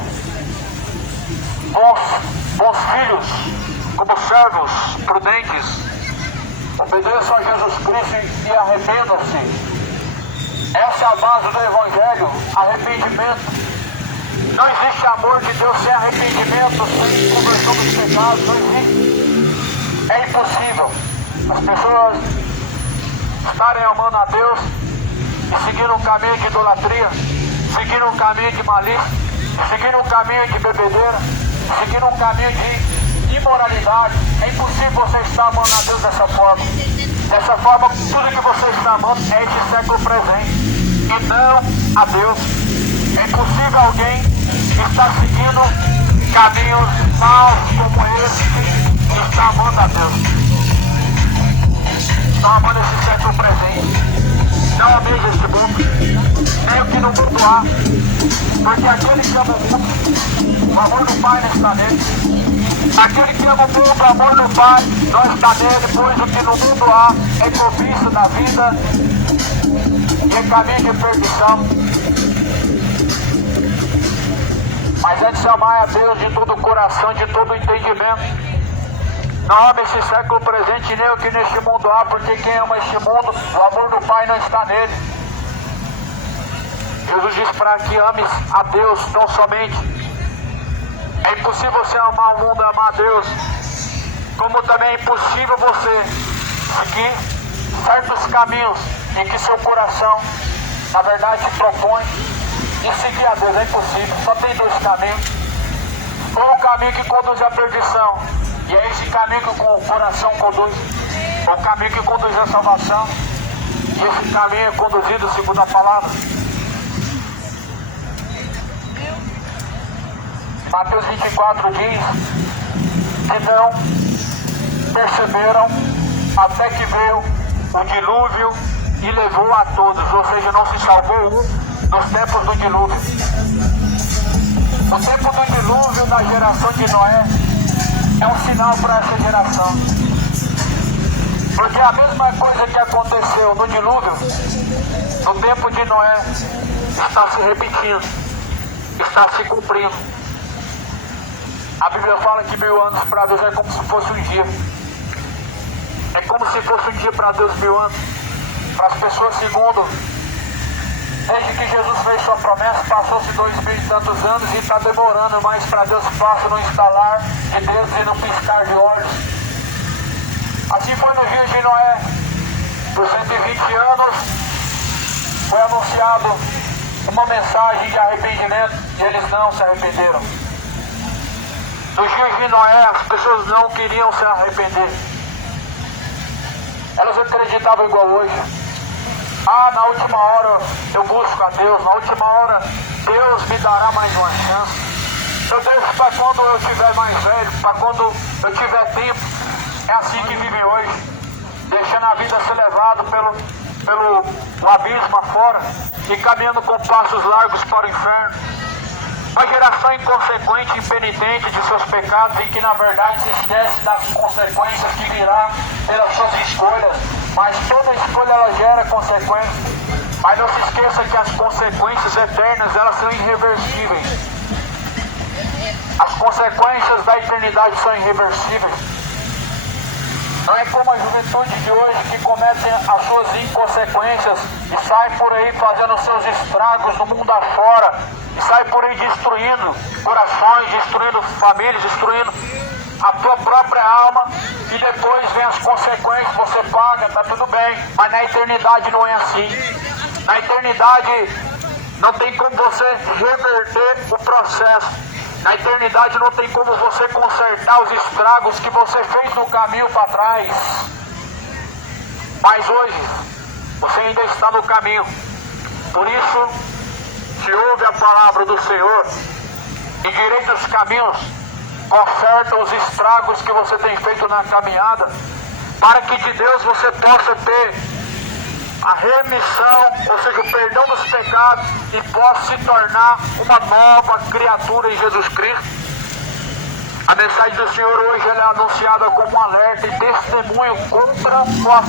bons filhos, como servos prudentes, Obedeçam a Jesus Cristo e arrependam-se. Essa é a base do Evangelho, arrependimento. Não existe amor de Deus sem arrependimento, sem conversão dos pecados, não existe. É impossível. As pessoas estarem amando a Deus e seguindo um caminho de idolatria, seguindo um caminho de malícia, seguindo um caminho de bebedeira, seguindo um caminho de imoralidade. É impossível você estar amando a Deus dessa forma. Dessa forma, tudo que você está amando é esse século presente e não a Deus. É impossível alguém estar seguindo caminhos maus como esse e estar amando a Deus. Está amando esse século presente. Não ameja este mundo, nem o que no mundo há. Porque aquele que ama o mundo, o amor do Pai não está nele. Aquele que ama o mundo, o amor do Pai não está nele, pois o que no mundo há é cobiça da vida e é caminho de perdição. Mas é de se amar a Deus de todo o coração, de todo o entendimento. Não ame esse século presente nem o que neste mundo há, porque quem ama este mundo, o amor do Pai não está nele. Jesus diz para que ames a Deus tão somente. É impossível você amar o mundo e amar a Deus, como também é impossível você seguir certos caminhos em que seu coração, na verdade, se propõe e seguir a Deus. É impossível, só tem dois caminhos. Ou o caminho que conduz à perdição, e é esse caminho que o coração conduz, o caminho que conduz à salvação, e esse caminho é conduzido segundo a palavra. Mateus 24 diz que não perceberam até que veio o dilúvio e levou a todos, ou seja, não se salvou um nos tempos do dilúvio. O tempo do dilúvio na geração de Noé é um sinal para essa geração. Porque a mesma coisa que aconteceu no dilúvio, no tempo de Noé, está se repetindo, está se cumprindo. A Bíblia fala que 1000 anos para Deus é como se fosse um dia. É como se fosse um dia para Deus, 1000 anos. Para as pessoas, segundo, desde que Jesus fez sua promessa, passou-se 2000 e tantos anos e está demorando, mas para Deus passa no instalar de Deus e no piscar de olhos. Assim foi no dia de Noé. Por 120 anos foi anunciado uma mensagem de arrependimento e eles não se arrependeram. Nos dias de Noé, as pessoas não queriam se arrepender. Elas acreditavam igual hoje. Na última hora eu busco a Deus, na última hora Deus me dará mais uma chance. Eu deixo para quando eu estiver mais velho, para quando eu tiver tempo. É assim que vive hoje, deixando a vida ser levada pelo abismo afora e caminhando com passos largos para o inferno. Uma geração inconsequente, impenitente de seus pecados e que na verdade se esquece das consequências que virá pelas suas escolhas. Mas toda escolha ela gera consequências. Mas não se esqueça que as consequências eternas elas são irreversíveis. As consequências da eternidade são irreversíveis. Não é como a juventude de hoje que comete as suas inconsequências e sai por aí fazendo seus estragos no mundo afora. E sai por aí destruindo corações, destruindo famílias, destruindo a tua própria alma. E depois vem as consequências, você paga, tá tudo bem. Mas na eternidade não é assim. Na eternidade não tem como você reverter o processo. Na eternidade não tem como você consertar os estragos que você fez no caminho para trás. Mas hoje, você ainda está no caminho. Por isso, se ouve a palavra do Senhor, endireita os caminhos, conserta os estragos que você tem feito na caminhada, para que de Deus você possa ter a remissão, ou seja, o perdão dos pecados, e possa se tornar uma nova criatura em Jesus Cristo. A mensagem do Senhor hoje ela é anunciada como um alerta e testemunho contra ou a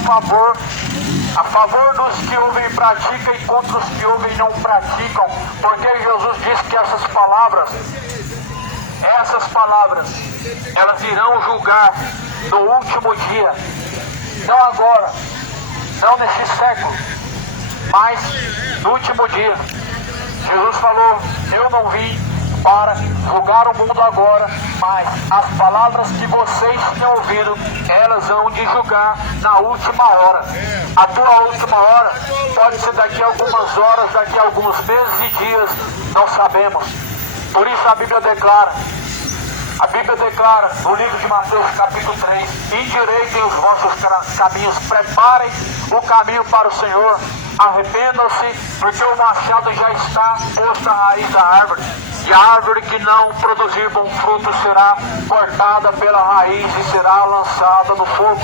favor dos que ouvem e praticam e contra os que ouvem e não praticam, porque Jesus disse que essas palavras, elas irão julgar no último dia Não agora, não nesse século, mas no último dia. Jesus falou: eu não vim para julgar o mundo agora, mas as palavras que vocês têm ouvido, elas vão de julgar na última hora. A tua última hora pode ser daqui a algumas horas, daqui a alguns meses e dias, não sabemos. Por isso a Bíblia declara no livro de Mateus capítulo 3: endireitem os vossos caminhos, preparem o caminho para o Senhor, arrependam-se, porque o machado já está posto à raiz da árvore, e a árvore que não produzir bom fruto será cortada pela raiz e será lançada no fogo.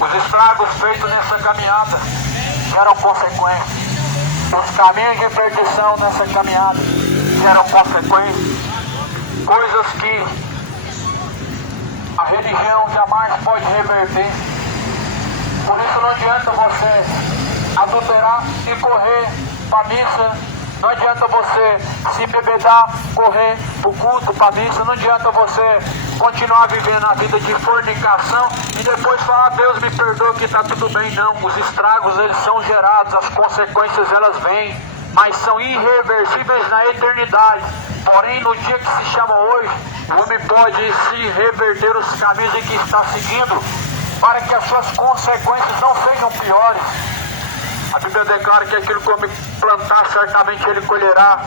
Os estragos feitos nessa caminhada geram consequências. Os caminhos de perdição nessa caminhada geram consequências. Coisas que a religião jamais pode reverter. Por isso não adianta você adulterar e correr para a missa. Não adianta você se embebedar, correr para o culto, para a missa. Não adianta você continuar vivendo a vida de fornicação e depois falar: Deus me perdoa que está tudo bem. Não, os estragos eles são gerados, as consequências elas vêm, mas são irreversíveis na eternidade. Porém, no dia que se chama hoje, o homem pode se reverter os caminhos em que está seguindo, para que as suas consequências não sejam piores. A Bíblia declara que aquilo que o homem plantar, certamente ele colherá.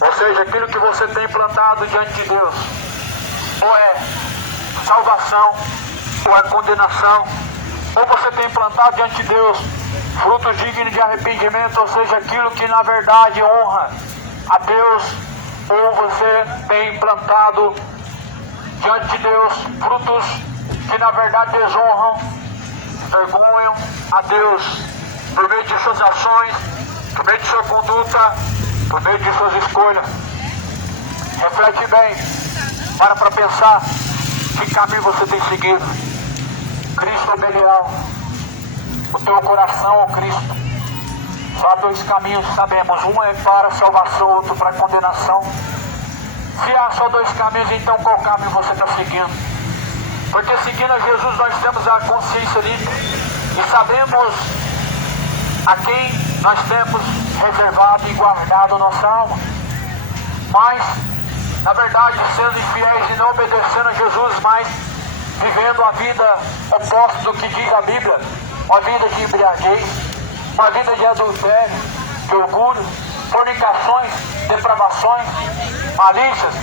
Ou seja, aquilo que você tem plantado diante de Deus, ou é salvação, ou é condenação. Ou você tem plantado diante de Deus frutos dignos de arrependimento, ou seja, aquilo que na verdade honra a Deus. Ou você tem plantado diante de Deus frutos que na verdade desonram, vergonham a Deus, por meio de suas ações, por meio de sua conduta, por meio de suas escolhas. Reflete bem, para pensar que caminho você tem seguido. Cristo é Belial, o teu coração é o Cristo. Só há dois caminhos, sabemos, um é para a salvação, outro para a condenação. Se há só dois caminhos, então qual caminho você está seguindo? Porque seguindo a Jesus nós temos a consciência limpa e sabemos a quem nós temos reservado e guardado nossa alma. Mas, na verdade, sendo infiéis e não obedecendo a Jesus, mas vivendo a vida oposta do que diz a Bíblia, uma vida de embriaguez, uma vida de adultério, de orgulho, fornicações, depravações, malícias.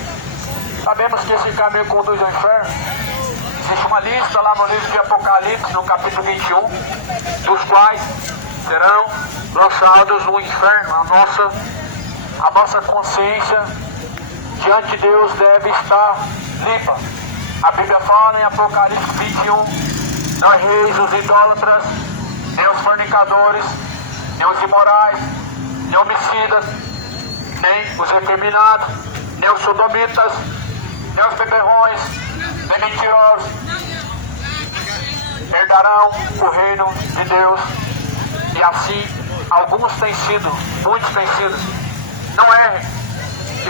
Sabemos que esse caminho conduz ao inferno. Existe uma lista lá no livro de Apocalipse, no capítulo 21, dos quais serão lançados no inferno. A nossa consciência diante de Deus deve estar limpa. A Bíblia fala em Apocalipse 21, não erreis os idólatras, nem os fornicadores, nem os imorais, nem homicidas, nem os efeminados, nem os sodomitas, nem os beberrões, nem mentirosos, herdarão o reino de Deus. E assim, alguns têm sido, muitos têm sido. Não errem,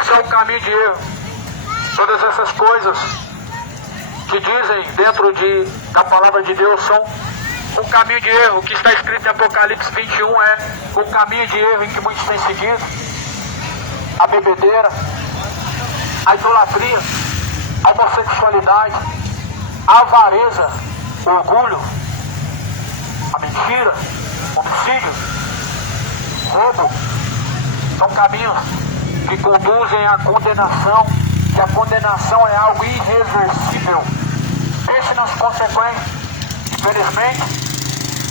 isso é um caminho de erro. Todas essas coisas que dizem dentro da palavra de Deus são um caminho de erro. O que está escrito em Apocalipse 21 é o caminho de erro em que muitos têm seguido. A bebedeira, a idolatria, a homossexualidade, a avareza, o orgulho, a mentira, o homicídio, roubo. São caminhos que conduzem à condenação, e a condenação é algo irreversível. Pense nas consequências. Infelizmente,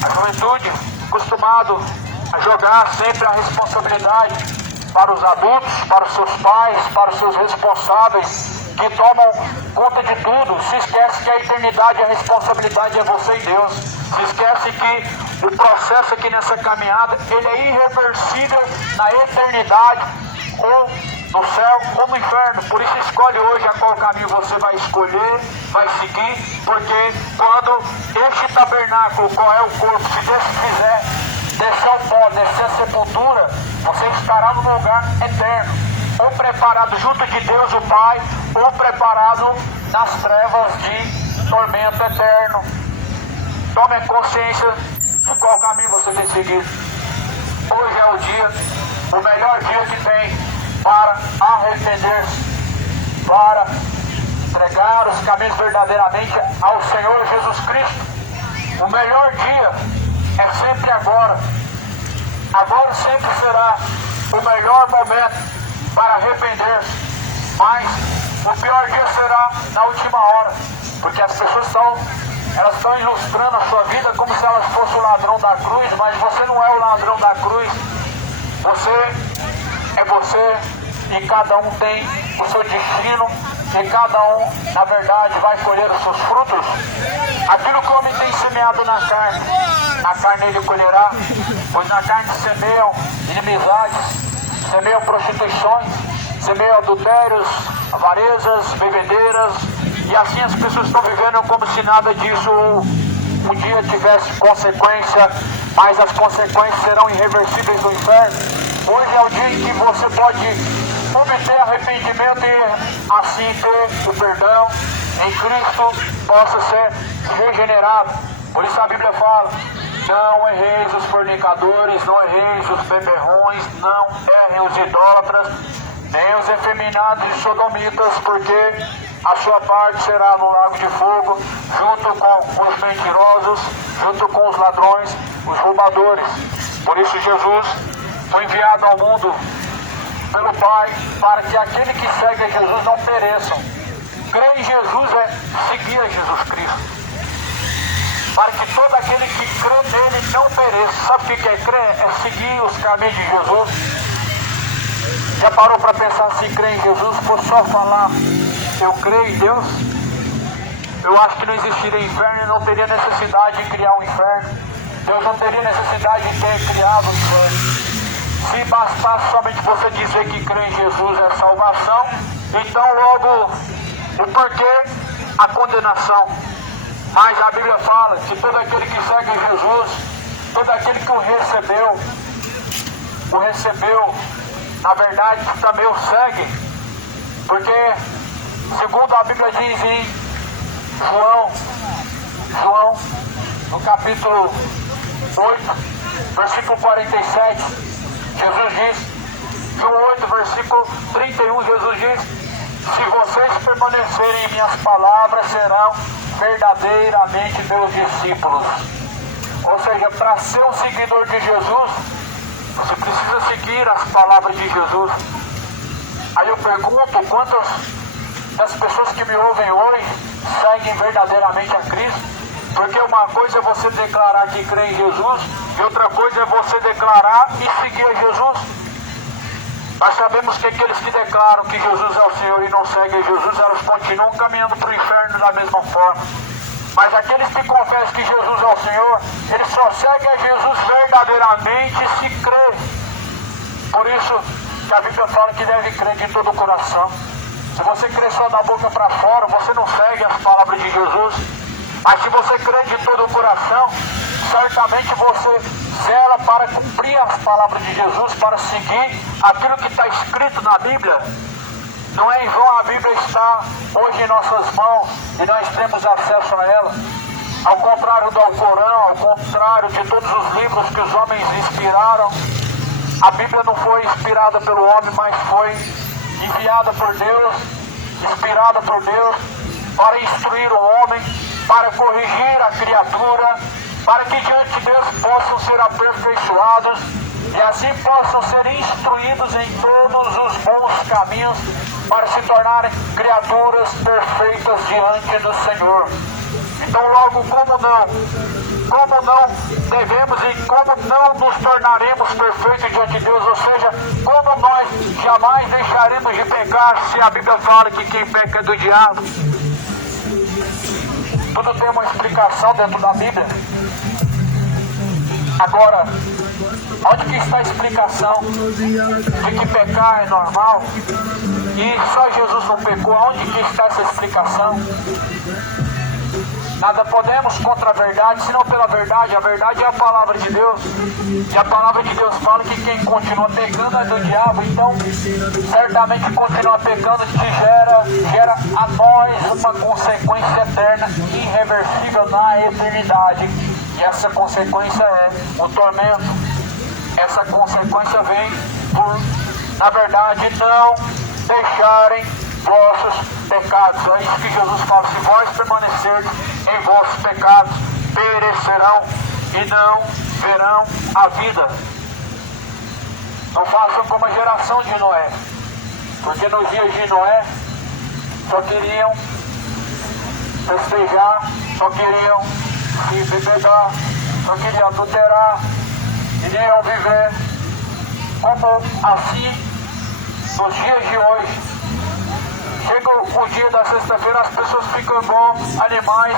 a juventude acostumado a jogar sempre a responsabilidade para os adultos, para os seus pais, para os seus responsáveis, que tomam conta de tudo. Se esquece que a eternidade, a responsabilidade é você e Deus. Se esquece que o processo aqui nessa caminhada, ele é irreversível na eternidade, ou no céu ou no inferno. Por isso escolhe hoje a qual caminho você vai escolher, vai seguir, porque quando este tabernáculo, qual é o corpo, se Deus quiser descer ao pó, descer a sepultura, você estará num lugar eterno, ou preparado junto de Deus o Pai, ou preparado nas trevas de tormento eterno, Tome consciência de qual caminho você tem seguido. Hoje é o dia, o melhor dia que tem para arrepender-se, para entregar os caminhos verdadeiramente ao Senhor Jesus Cristo. O melhor dia é sempre agora. Agora sempre será o melhor momento para arrepender-se. Mas o pior dia será na última hora, porque as pessoas estão ilustrando a sua vida como se elas fossem o ladrão da cruz, mas você não é o ladrão da cruz. Você é você, e cada um tem o seu destino, e cada um, na verdade, vai colher os seus frutos. Aquilo que o homem tem semeado na carne ele colherá, pois na carne semeiam inimizades, semeiam prostituições, semeiam adultérios, avarezas, bebedeiras, e assim as pessoas estão vivendo como se nada disso um dia tivesse consequência, mas as consequências serão irreversíveis do inferno. Hoje é o dia em que você pode obter arrependimento e assim ter o perdão em Cristo, possa ser regenerado. Por isso a Bíblia fala: não erreis os fornicadores, não erreis os beberrões, não errem os idólatras, nem os efeminados e sodomitas, porque a sua parte será no lago de fogo, junto com os mentirosos, junto com os ladrões, os roubadores. Por isso Jesus foi enviado ao mundo pelo Pai, para que aquele que segue a Jesus não pereçam. Crer em Jesus é seguir a Jesus Cristo, para que todo aquele que crê nele não pereça. Sabe o que é crer? É seguir os caminhos de Jesus. Já parou para pensar, se crer em Jesus fosse só falar eu creio em Deus? Eu acho que não existiria inferno e não teria necessidade de criar um inferno. Deus não teria necessidade de ter criado um inferno. Se bastasse somente você dizer que crê em Jesus é salvação, então logo o porquê a condenação. Mas a Bíblia fala que todo aquele que segue Jesus, todo aquele que o recebeu, na verdade também o segue. Porque, segundo a Bíblia diz em João, no capítulo 8, versículo 47, Jesus diz, João 8, versículo 31, Jesus diz: se vocês permanecerem em minhas palavras, serão verdadeiramente meus discípulos. Ou seja, para ser um seguidor de Jesus, você precisa seguir as palavras de Jesus. Aí eu pergunto, quantas das pessoas que me ouvem hoje seguem verdadeiramente a Cristo? Porque uma coisa é você declarar que crê em Jesus, e outra coisa é você declarar e seguir a Jesus. Nós sabemos que aqueles que declaram que Jesus é o Senhor e não seguem Jesus, elas continuam caminhando para o inferno da mesma forma. Mas aqueles que confessam que Jesus é o Senhor, eles só seguem a Jesus verdadeiramente se crer. Por isso que a Bíblia fala que deve crer de todo o coração. Se você crer só da boca para fora, você não segue as palavras de Jesus. Mas se você crê de todo o coração, certamente você zela para cumprir as palavras de Jesus, para seguir aquilo que está escrito na Bíblia. Não é em vão a Bíblia está hoje em nossas mãos e nós temos acesso a ela. Ao contrário do Alcorão, ao contrário de todos os livros que os homens inspiraram, a Bíblia não foi inspirada pelo homem, mas foi enviada por Deus, inspirada por Deus, para instruir o homem, para corrigir a criatura, para que diante de Deus possam ser aperfeiçoados e assim possam ser instruídos em todos os bons caminhos para se tornarem criaturas perfeitas diante do Senhor. Então logo, como não devemos e como não nos tornaremos perfeitos diante de Deus, ou seja, como nós jamais deixaremos de pecar, se a Bíblia fala que quem peca é do diabo. Tudo tem uma explicação dentro da Bíblia. Agora, onde que está a explicação de que pecar é normal e só Jesus não pecou? Onde que está essa explicação? Nada podemos contra a verdade, senão pela verdade. A verdade é a palavra de Deus. E a palavra de Deus fala que quem continua pecando é do diabo. Então, certamente continuar pecando te gera a nós uma consequência eterna, irreversível na eternidade. E essa consequência é o tormento. Essa consequência vem por, na verdade, não deixarem vossos pecados. É isso que Jesus fala: se vós permanecerdes em vossos pecados, perecerão e não verão a vida. Não façam como a geração de Noé, porque nos dias de Noé só queriam festejar, só queriam se bebedar, só queriam adulterar, queriam viver como assim nos dias de hoje. Chega o dia da sexta-feira, as pessoas ficam igual animais,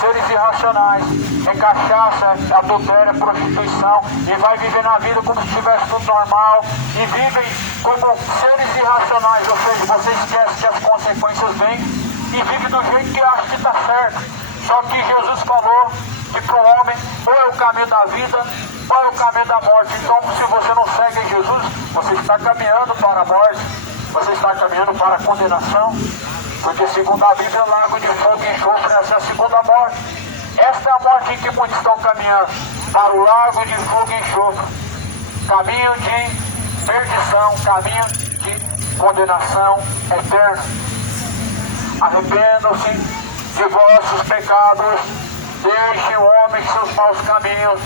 seres irracionais, é cachaça, é adultério, é prostituição, e vai viver na vida como se estivesse tudo normal, e vivem como seres irracionais, ou seja, você esquece que as consequências vêm, e vive do jeito que acha que está certo. Só que Jesus falou que para o homem, ou é o caminho da vida, ou é o caminho da morte. Então, se você não segue Jesus, você está caminhando para a morte. Você está caminhando para a condenação, porque segundo a Bíblia, lago de fogo e enxofre, essa é a segunda morte. Esta é a morte em que muitos estão caminhando, para o lago de fogo e enxofre. Caminho de perdição, caminho de condenação eterna. Arrependam-se de vossos pecados, deixem o homem seus maus caminhos,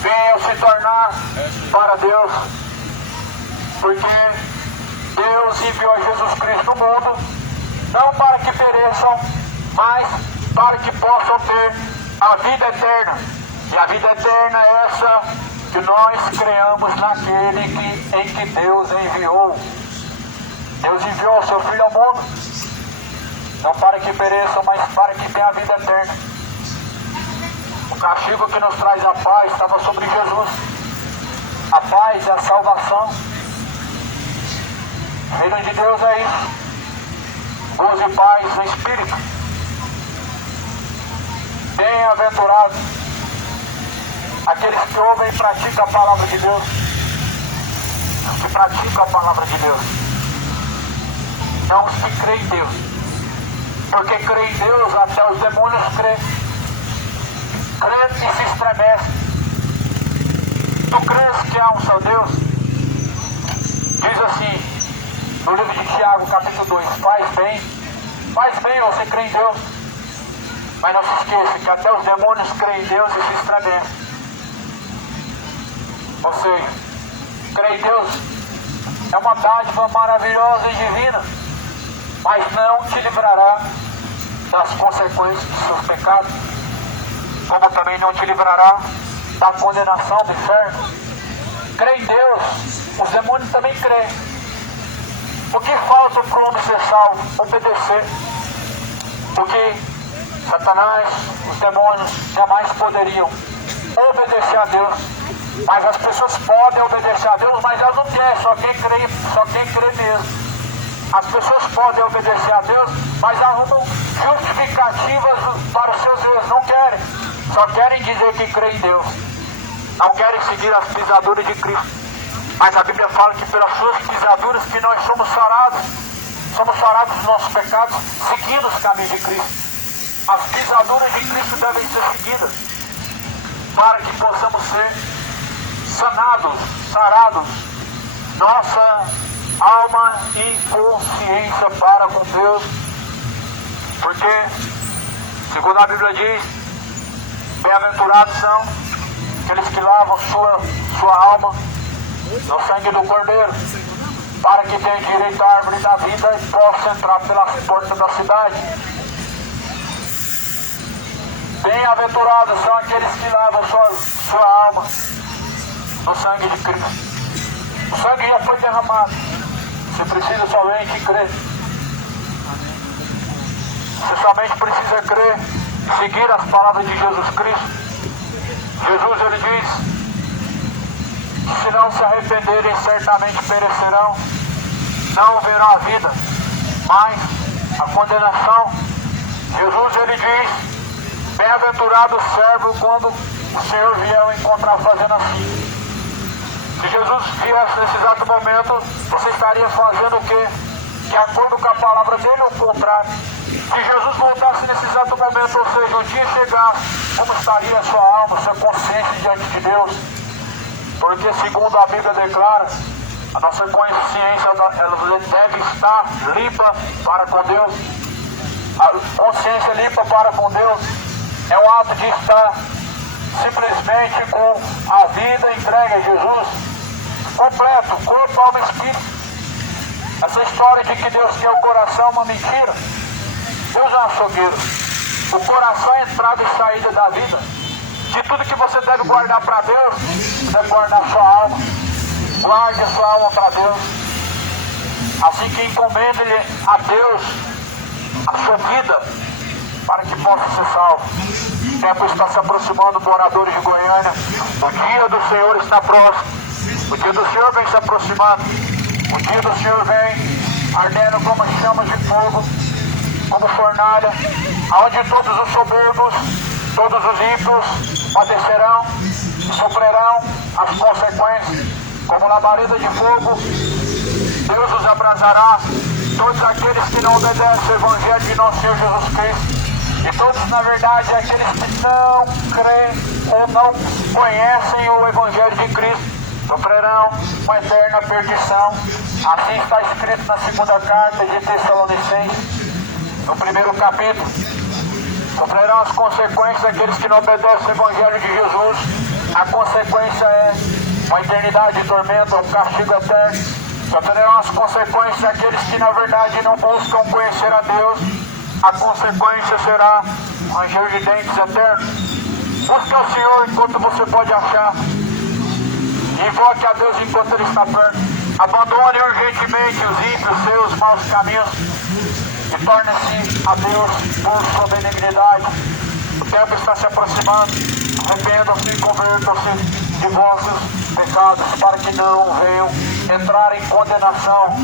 venham se tornar para Deus, porque Deus enviou Jesus Cristo no mundo, não para que pereçam, mas para que possam ter a vida eterna. E a vida eterna é essa, que nós creamos naquele em que Deus enviou. Deus enviou o seu Filho ao mundo, não para que pereçam, mas para que tenham a vida eterna. O castigo que nos traz a paz estava sobre Jesus. A paz é a salvação. O reino de Deus é isso: gozo e paz no Espírito. Bem-aventurados aqueles que ouvem e praticam a palavra de Deus. Os que praticam a palavra de Deus, não os que creem em Deus. Porque creem em Deus, até os demônios creem. Creem e se estremecem. Tu crês que há um só Deus? Diz assim no livro de Tiago, capítulo 2, faz bem você crê em Deus, mas não se esqueça que até os demônios creem em Deus e se estremecem. Ou seja, crer em Deus é uma dádiva maravilhosa e divina, mas não te livrará das consequências dos seus pecados, como também não te livrará da condenação do inferno. Crer em Deus, os demônios também creem. O que falta para o homem ser salvo? Obedecer. Porque Satanás, os demônios, jamais poderiam obedecer a Deus. Mas as pessoas podem obedecer a Deus, mas elas não querem, só quem crê mesmo. As pessoas podem obedecer a Deus, mas arrumam justificativas para os seus erros. Não querem. Só querem dizer que creem em Deus. Não querem seguir as pisaduras de Cristo. Mas a Bíblia fala que pelas suas pisaduras que nós somos sarados dos nossos pecados, seguindo os caminhos de Cristo. As pisaduras de Cristo devem ser seguidas, para que possamos ser sanados, sarados, nossa alma e consciência para com Deus. Porque, segundo a Bíblia diz, bem-aventurados são aqueles que lavam sua alma no sangue do Cordeiro, para que tenham direito à árvore da vida e possam entrar pelas portas da cidade. Bem-aventurados são aqueles que lavam sua alma no sangue de Cristo. O sangue já foi derramado. Você precisa somente crer. Você somente precisa crer e seguir as palavras de Jesus Cristo. Jesus, ele diz: se não se arrependerem, certamente perecerão, não verão a vida, mas a condenação. Jesus, ele diz: bem-aventurado o servo quando o Senhor vier o encontrar fazendo assim. Se Jesus viesse nesse exato momento, você estaria fazendo o quê? de acordo com a palavra dele, ou o contrário. Se Jesus voltasse nesse exato momento, ou seja, o dia chegasse, como estaria a sua alma, sua consciência diante de Deus? Porque segundo a Bíblia declara, a nossa consciência ela deve estar limpa para com Deus. A consciência limpa para com Deus é o ato de estar simplesmente com a vida entregue a Jesus, completo, corpo, alma e espírito. Essa história de que Deus quer o coração é uma mentira. Deus é um açougueiro. O coração é a entrada e saída da vida. De tudo que você deve guardar para Deus, você deve guardar a sua alma. Guarde a sua alma para Deus. Assim que encomende-lhe a Deus a sua vida, para que possa ser salvo. O tempo está se aproximando, moradores de Goiânia. O dia do Senhor está próximo. O dia do Senhor vem se aproximando. O dia do Senhor vem ardendo como chamas de fogo, como fornalha, onde todos os soberbos, todos os ímpios padecerão, sofrerão as consequências, como labareda de fogo. Deus os abrasará, todos aqueles que não obedecem o Evangelho de nosso Senhor Jesus Cristo, e todos, na verdade, aqueles que não creem ou não conhecem o Evangelho de Cristo, sofrerão uma eterna perdição. Assim está escrito na segunda carta de Tessalonicenses, no primeiro capítulo. Sofrerão as consequências daqueles que não obedecem o Evangelho de Jesus. A consequência é uma eternidade de tormento, um castigo eterno. Sofrerão as consequências daqueles que na verdade não buscam conhecer a Deus. A consequência será um ranger de dentes eterno. Busque ao Senhor enquanto você pode achar. Invoque a Deus enquanto Ele está perto. Abandone urgentemente os ímpios, seus maus caminhos, e torne-se a Deus por sua benignidade. O tempo está se aproximando. Arrependam-se e convertam-se de vossos pecados, para que não venham entrar em condenação.